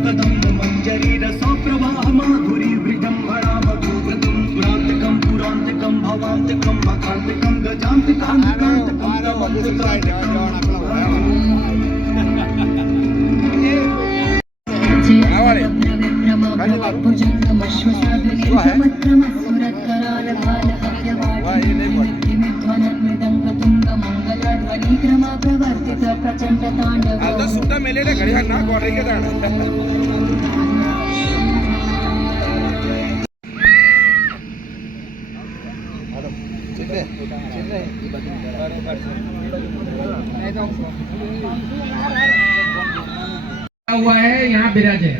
कदम मंजरी रसो प्रवाह माधुरी विजंभणा मधुव्रतम पुरांतकम पुरांतकम भवांतकम मकांतकम गजांतकम सुट्टा मेलेल्या घडी ना गोरे के हुआ है यहाँ विराजे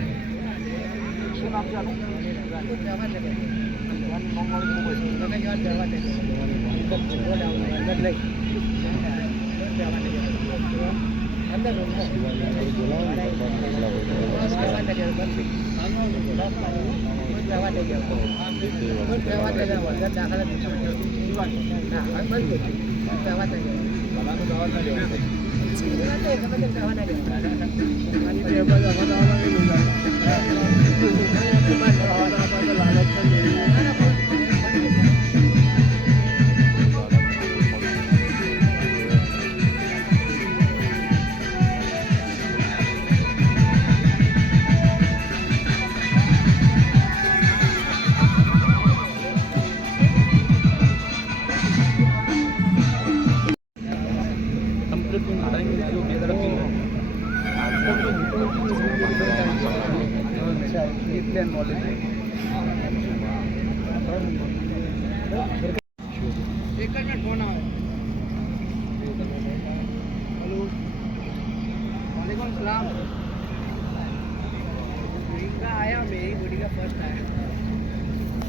आया मेरी बॉडी का फर्स्ट आया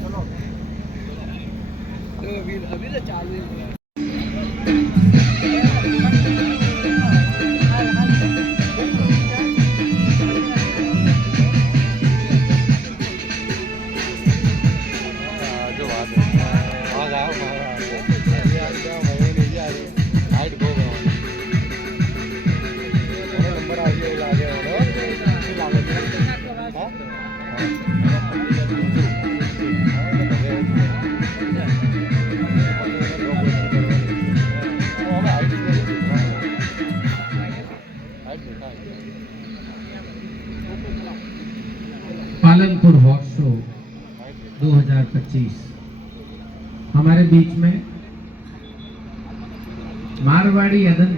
चलो तो अभी तो चालू है पालनपुर हॉट शो 2025 हमारे बीच में मारवाड़ी यदन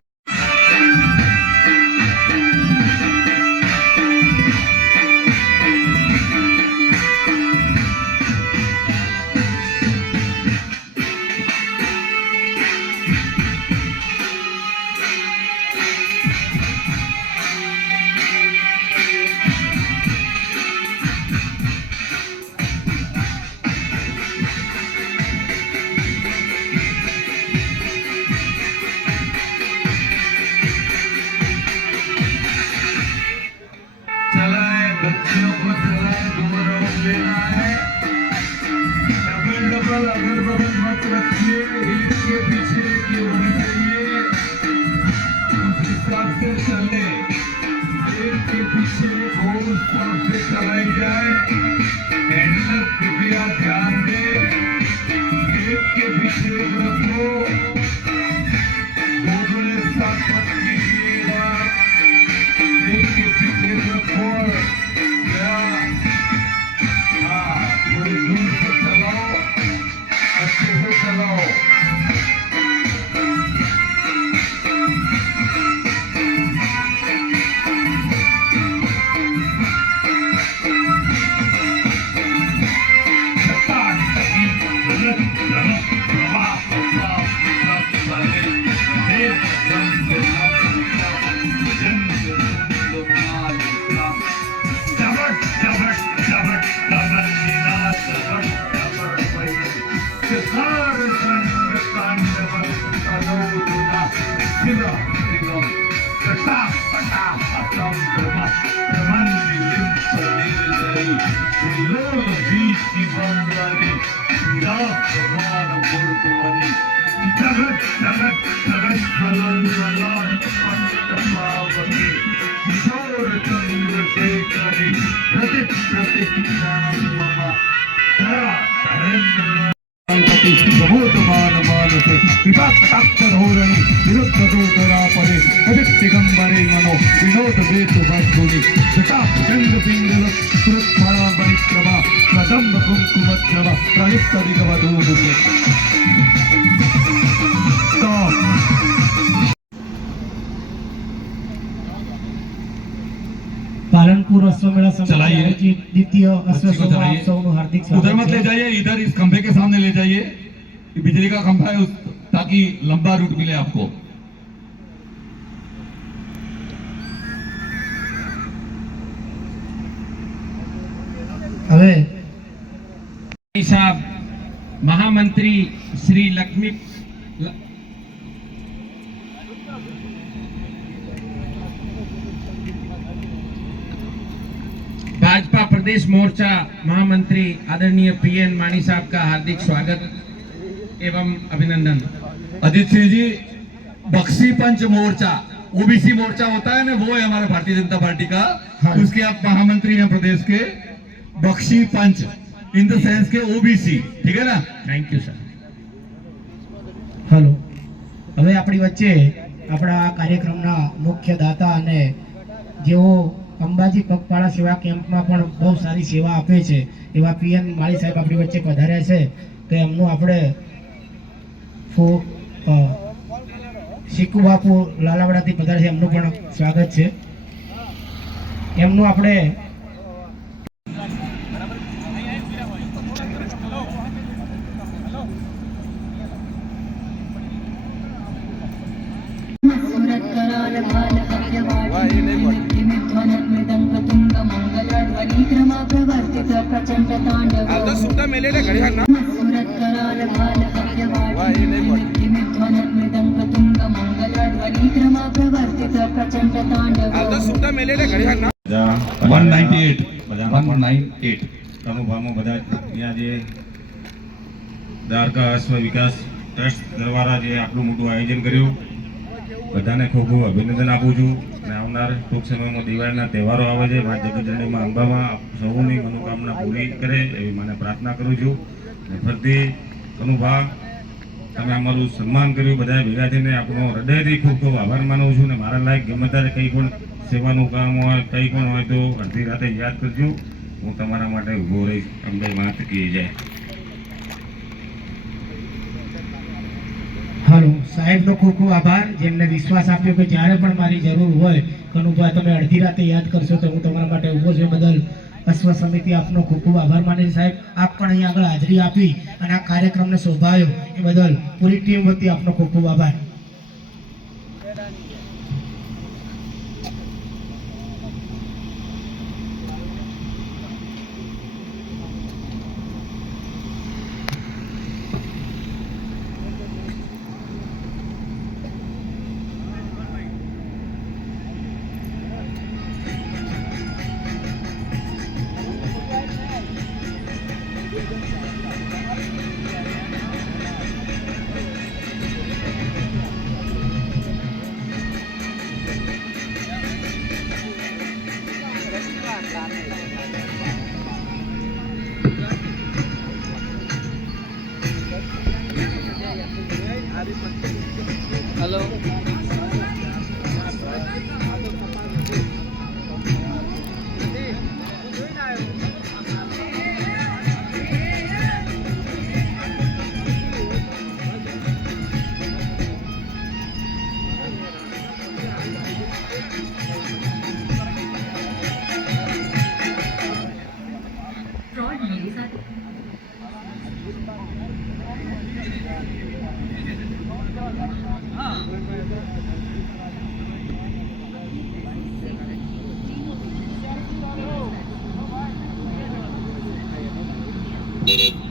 Jagrat प्रबोधमान मानस कृपा कटाक्ष धोरणी विरुद्ध दोतरा पदे अधिक दिगंबरे मनो विनोद वेतु वस्तुनि जटा जंग पिंगल कृत फला परिक्रमा प्रदम्ब कुंकुमद्रव प्रयुक्त दिगवधूमुखे पालनपुर अश्वमेला समिति चलाइए। आयोजित द्वितीय अश्व बच्ची को शोभा चलाइए। आप सबનું हार्दिक उधर स्वागत मत ले છે। जाइए, इधर इस खंभे के सामने ले जाइए। ये बिजली का खंभा है ताकि लंबा रूट मिले आपको। હવે साहब महामंत्री श्री लक्ष्मी भाजपा प्रदेश मोर्चा महामंत्री आदरणीय पीएन मानी साहब का हार्दिक स्वागत एवं अभिनंदन। अजीत सिंह जी, बख्शी पंच मोर्चा, ओबीसी मोर्चा होता है ना, वो है हमारे भारतीय जनता पार्टी का। हाँ। उसके आप महामंत्री हैं प्रदेश के, बख्शी पंच इन द सेंस के ओबीसी, ठीक है ना। Thank you sir. હેલો હવે આપણી વચ્ચે આપણા આ કાર્યક્રમના મુખ્ય દાતા અને જેઓ અંબાજી પગપાળા સેવા કેમ્પમાં પણ બહુ સારી સેવા આપે છે એવા પીએન માળી સાહેબ આપણી વચ્ચે પધાર્યા છે તો એમનું આપણે શીકુ બાપુ લાલાવાડાથી પધારે છે એમનું પણ સ્વાગત છે। એમનું આપણે હાલ તો સુટ્ટા મેલેલા ઘડિયાળ ના હાલ તો સુટ્ટા મેલેલા ઘડિયાળ ના 198 198 અનુભવમાં બધા ત્યાં જે દ્વારકા અશ્વ વિકાસ ટ્રસ્ટ દ્વારા જે આટલું મોટું આયોજન કર્યું, બધાને ખૂબ ખૂબ અભિનંદન આપું છું અને આવનાર ટૂંક સમયમાં દિવાળીના તહેવારો આવે છે, મા જગતજનનીમાં અંબામાં સૌની મનોકામના પૂરી કરે એવી મને પ્રાર્થના કરું છું। અને ફરતી કનુભા, તમે અમારું સન્માન કર્યું, બધા ભેગા થઈને આપણો હૃદયથી ખૂબ ખૂબ આભાર માનું છું અને મારા લાયક ગમે ત્યારે કંઈ પણ સેવાનું કામ હોય, કંઈ પણ હોય તો અડધી રાતે યાદ કરજો, હું તમારા માટે ઊભો રહીશ। અંબે માત કી જય। હાલો સાહેબનો ખૂબ ખૂબ આભાર જેમને વિશ્વાસ આપ્યો કે જ્યારે પણ મારી જરૂર હોય કનુભા તમે અડધી રાતે યાદ કરશો તો હું તમારા માટે ઊભો છું। બદલ અશ્વ સમિતિ આપનો ખૂબ ખૂબ આભાર માને છે સાહેબ। આપ પણ અહીંયા આગળ હાજરી આપી અને આ કાર્યક્રમને શોભાયો એ બદલ પૂરી ટીમ વતી આપનો ખૂબ ખૂબ આભાર। Thank you.